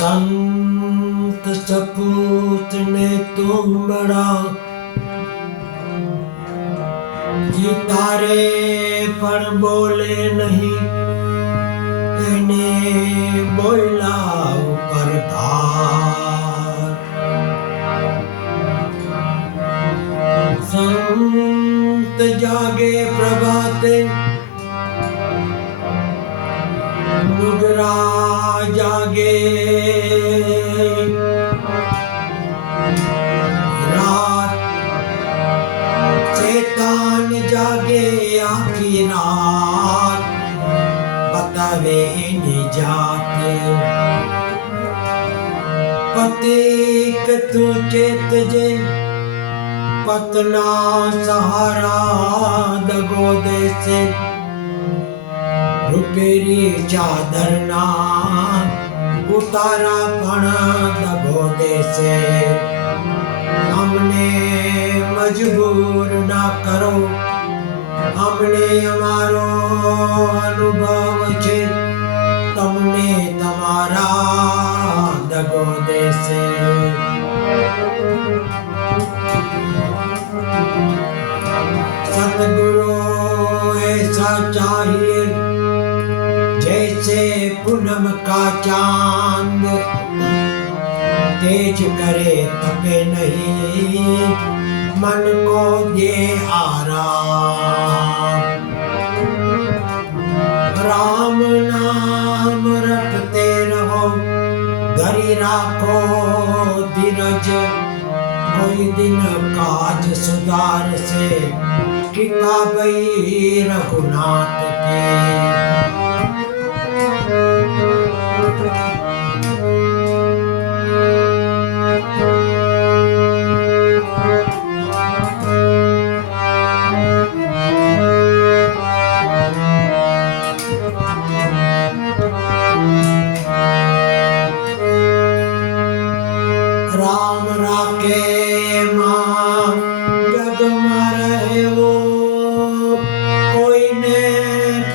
संत सपूत ने तुम बड़ा जी तारे पर बोले नहीं इन्हें बोला ऊपर धार संत जागे प्रभाते नुगरा जागे रात शैतान जागे आखी रात बतावे निजात पतिक तू चेत जे पतना सहारा दगो दे से रुपेरी चादर ना उतारा पण दगो दे से हमने मजबूर ना करो हमने हमारो अनुभव छे तमने तमारा दगो दे से सतगुरु ऐसा चाहिए जैसे पूनम का चांद तेज करे तपे नहीं मन को दे आराम राम नाम रटते रहो धरी राखो धीरज कोई दिन काज सुधार से कृपा भई रघुनाथ की राम राखे मां जग मारे वो कोई ने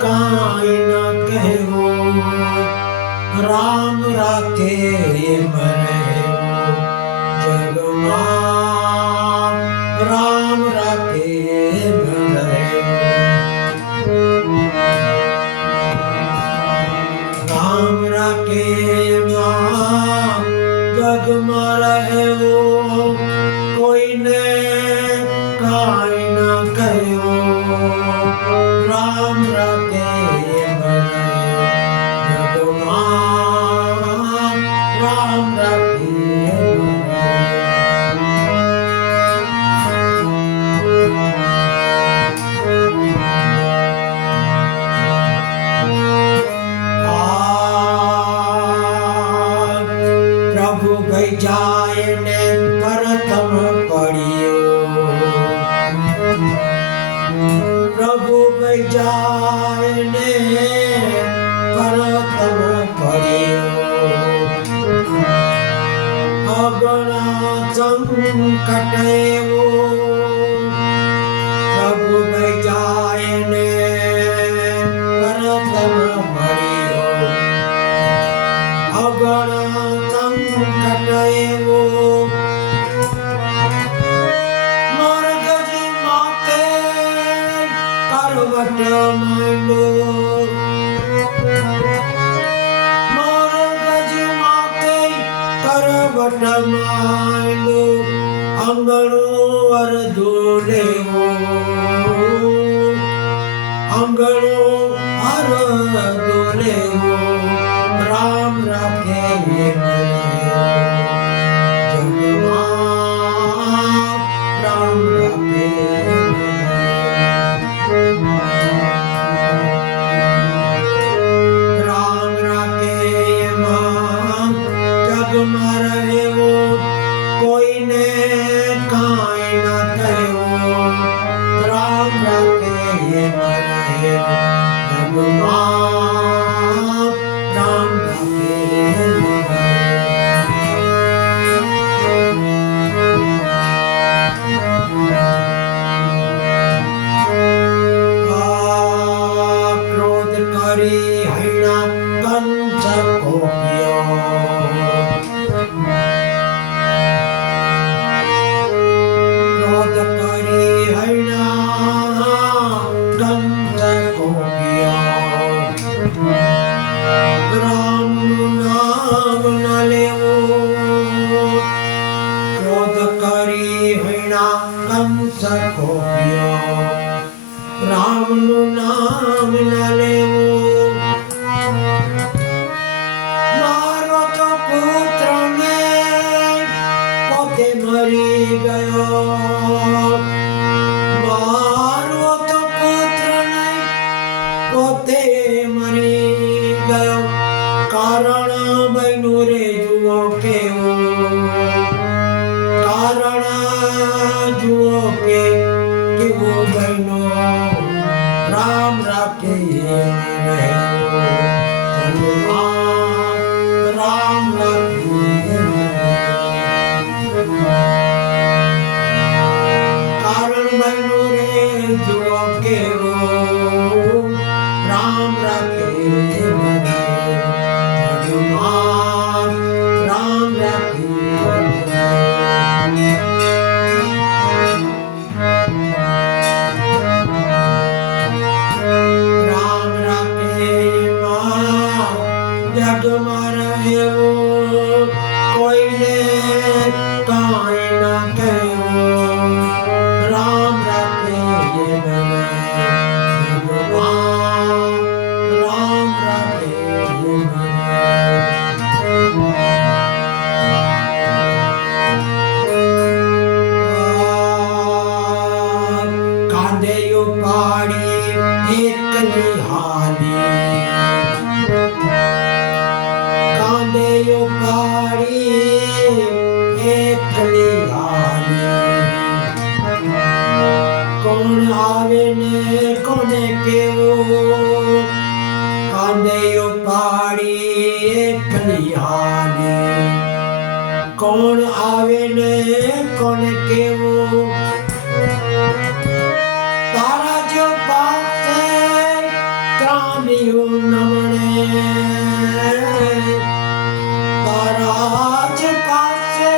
काई न कहे वो राम राखे मरे वो जग मां राम राखे मरे राम राखे मां जग मारे वो कोई ने काई न कहे वो राम राखे मरे जग मां राम राखे प्रभु भई जाय ने परतम पड़ियो प्रभु भई जाय ने परतम पड़ियो अगणा संकट वो प्रभु भई जाय ने परतम पड़ियो अगणा संकट वो मरगज माते करवट मांडो मरगज माते करवट मांडो अंगणो अरधो लेवो अंगणो अरधो लेवो राम राखे जग मां राम राखे राम राखे मां जग मारे वो कोई ने काई न कहे वो રામનું નામ ના લેવું. મારો તો પુત્ર ને પોતે મરી ગયો. મારો તો પુત્ર ને પોતે મરી ગયો. કારણ બન્યું રે જુઓ કેવું. કારણ જુઓ કે કેવું બન્યું. રામ રાખે રામ રાખે. કારણ બન્યું રે જુઓ કેવું. રામ રાખે રામ રાખે. રામ રાખે જગમાં રહેવું. કોઈને કાંઈ ના કહેવું. રામ રાખે રામ રાખે. કાંધે ઉપાડી એકલી હાલી. કાંધે ઉપાડી એકલી હાલી. કોણ આવે ને કોને કેવું. કાંધે ઉપાડી એકલી હાલી. કોણ આવે ને કોને કેવું. તારા જો પાસે ત્રાણિયું ન મળે. તારા જ પાસે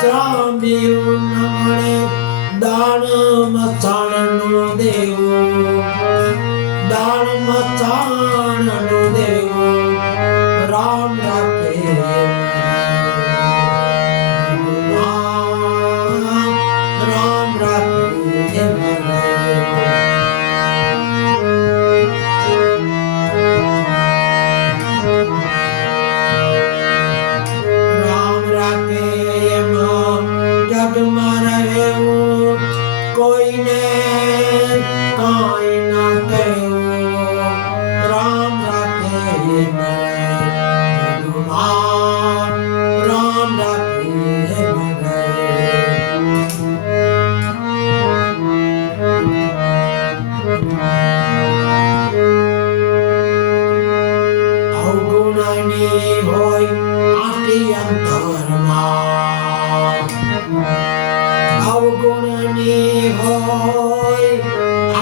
ત્રાણિયું ન મળે. દાન મચાણનું દેવું. દાન મચાણનું દેવું. રામ રાખે રામ રાખે. રામ રાખે એમાં જગમાં રહેવું. કોઈને કાંઈ ના કહેવું. રામ રાખે જગમાં રામ રાખે. અવગુણની હોય આટલી અંતરમાં. અવગુણની હોય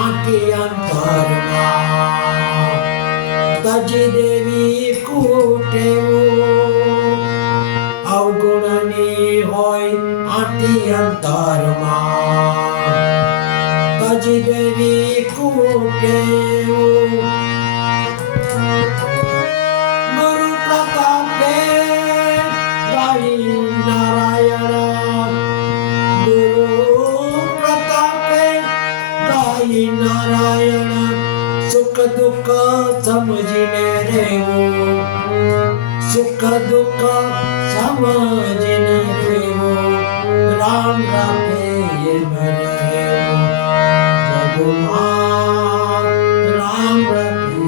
આટલી અંતરમાં. તજી દેવી કુટેવું. અવગુણની હોય આટલી અંતરમાં. તજી દેવી કુટેવું. ગુરુ પ્રતાપે ગાઈ નારાયણ. ગુરુ પ્રતાપે ગાઈ નારાયણ. સુખ દુઃખ સમજીને રહેવું. સુખ દુઃખ સમજીને રહેવું. રામ રાખે ભગવાન. રામ રાખે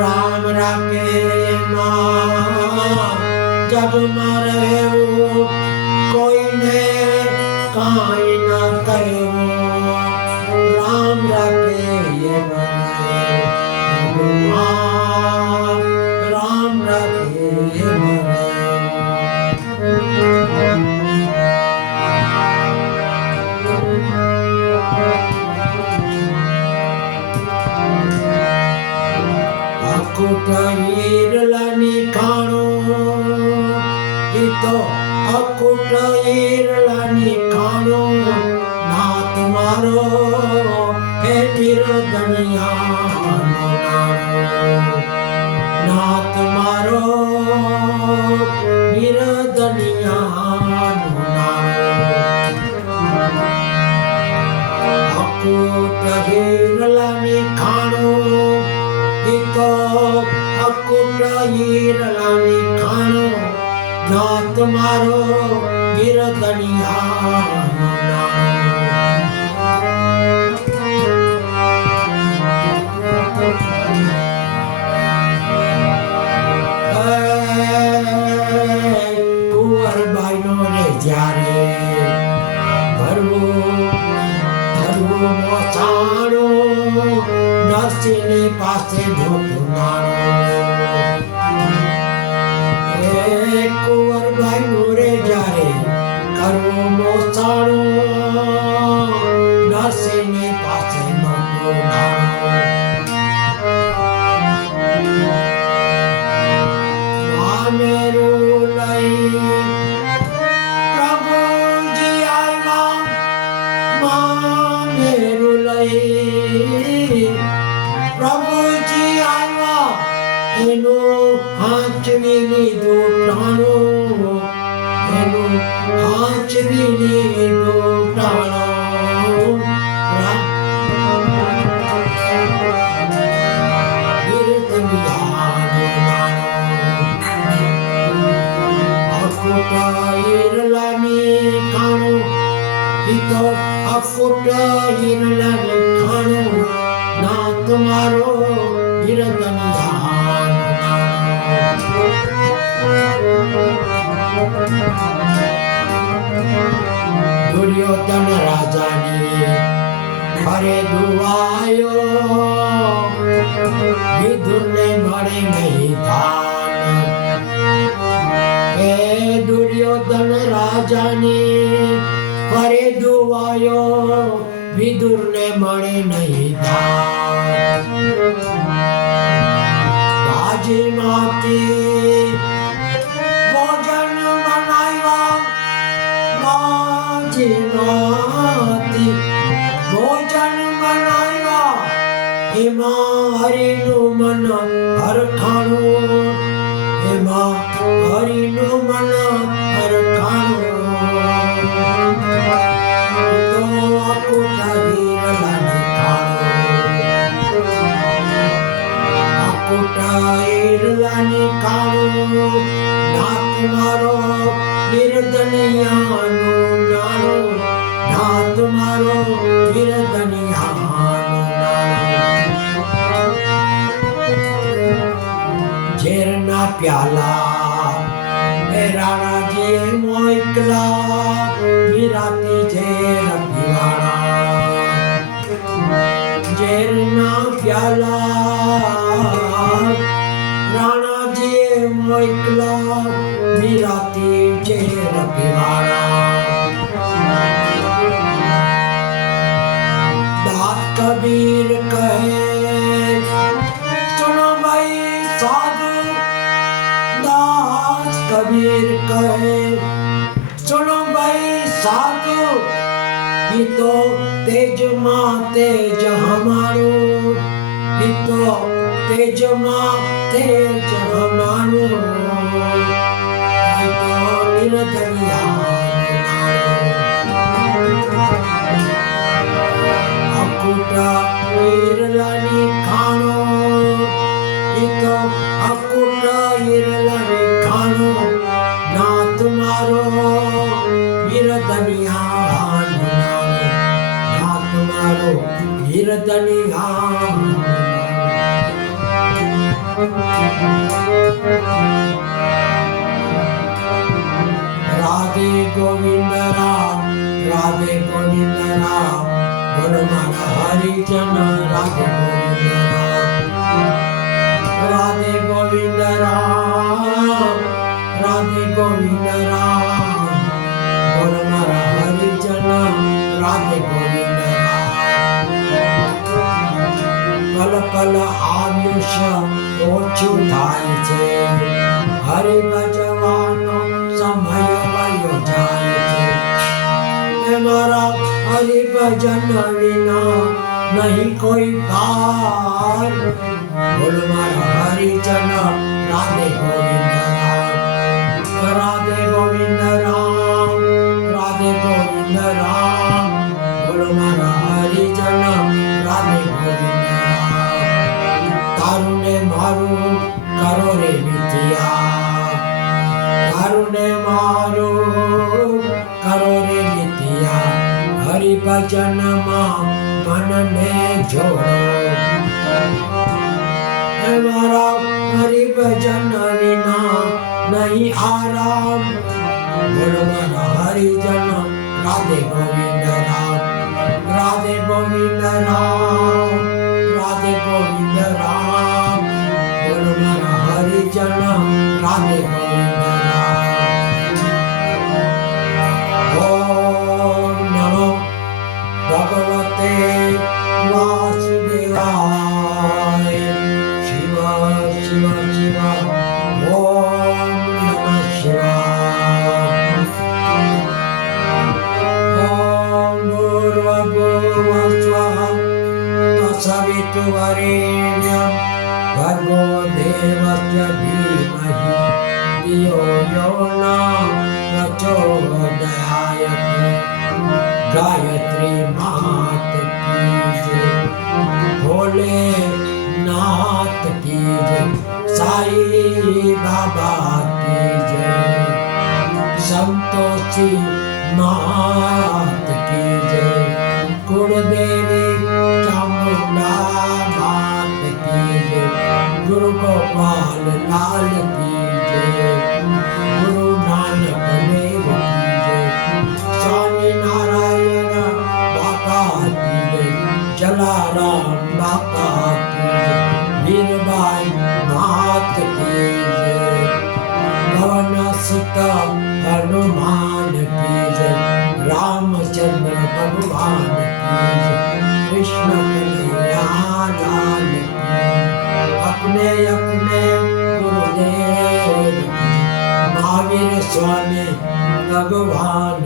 રામ રાખે જગમાં રહેવું. કોઈને કાંઈ ના કહેવું. રામ રાખે ભગવાન. રામ રાખે અકુટ ઈરલાની ખાણું. ઈ તો અકુટ ઈરલાની ખાણું. નાથ મારો હે બિરદનિયાનો નાણો. નાથ મારો બિરદનિયાનો તમારો ગિરધનિયાનો કુંવરબાઈનો રે જ્યારે ભરવું મોસાણો નરસિંહની પાસે મોટું નાણું કુંવરબાઈનું રે જ્યારે કરવું મોસાણું નરસિંહની પાસે મોટું નાણું મામેરું લઈ પ્રભુજી આવ્યા મામેરું લઈ પ્રભુજી આવ્યા એનું હાંચવી લીધું પ્રાણું એનું હાંચવી લીધું પ્રાણું અકુટ ઈરલાની ખાણું ઈતો અકુટ ઈરલાની ખાણું ના તમારો દુર્યોધન રાજાની ઘરે દુવાયો વિદુરને મળે નહીં ધાન એ દુર્યોધન રાજાની ઘરે દુવાયો વિદુરને મળે નહીં ધાન બાજીમાંથી ભોજન બનાવ્યા બાજીમાંથી ભોજન બનાવ્યા એમાં હરિનું મન હરખાણું એમાં હરિનું મન હરખાણું તો અકુટા વીરલાની ઈરલાની કાળું નાથ મારો ગિરધનિયાનું નાણું નાથ મારો ગિરધનિયાનું નાણું ઝેરના પ્યાલા એ રાણાજીએ મોકલા મીરાતી ઝેર પીવાના ઝેરના પ્યાલા રાણાજીએ મોકલા મીરાતી ઝેર પીવાના દાસ કબીર કહે સુનો ભાઈ સાધુ દાસ કબીર કહે સુનો ભાઈ સાધુ ઈ તો તેજમાં તેજ હમારું ઈ તો તેજમાં તેજ હમારું ઈ તો નિરધનિયાનું અકુટા ઈરલાની ખાણો ઈ તો અકુટા ઈરલાની ખાણો નાથ મારો નિરધનિયાનું નાથ મારો નિરધનિયાનું રાધે ગોવિંદ રામ બોલ મારા હરિજન રાધે ગોવિંદ રામ બોલ મારા હરિજન રાધે ગોવિંદ પલ પલ આયુષ્ય ઓછું થાય છે હરિ ભજવાનો સમય વયો જાય છે મારા હરિ ભજન વિના નહીં કોઈ પાર બોલ મારા હરિજન રાધે ગોવિંદ રામ બોલ મારા હરિજન રાધે ગોવિંદ તારું ને મારું કરો રે મિત્યા તારું ને મારું ભજનમાં મનને જોડો. હે મારા હરિભજન વિના નહીં આરામ. બોલો મારા હરિજન રાધે ગોવિંદ રામ, રાધે ગોવિંદ રામ, રાધે ગોવિંદ રામ. બોલો મારા હરિજન રાધે ગોવિંદ રામ. ઓમ નમો ભગવતે વાસુદેવાય. શિવ શિવ શિવ. ઓમ નમઃ શિવાય. ઓમ ભૂર્ભુવઃ તત્સવિતુર્વરેણ્યં ભર્ગો દેવસ્ય ધીમહિ ધિયો યો ન પ્રચોદયાત. ગાયત્રી માત કી જય, ભોલે નાથ કી જય, સાઈ બાબા કી જય, સંતોષી માત કી જય, કુળદેવી ચામુંડા માત કી જય, ગુરુ ગોપાલ લાલ કી જય, ગુરુ નાનક દેવ કી જય, સ્વામી નારાયણ બાપા કી જય, જલારામ બાપા કી જય, વીરબાઈ માત કી જય, પવન સુત હનુમાન કી જય, રામચંદ્ર ભગવાન કી જય, કૃષ્ણ કનૈયા લાલ કી જય. अपने अपने गुरुदेव महावीर स्वामी भगवान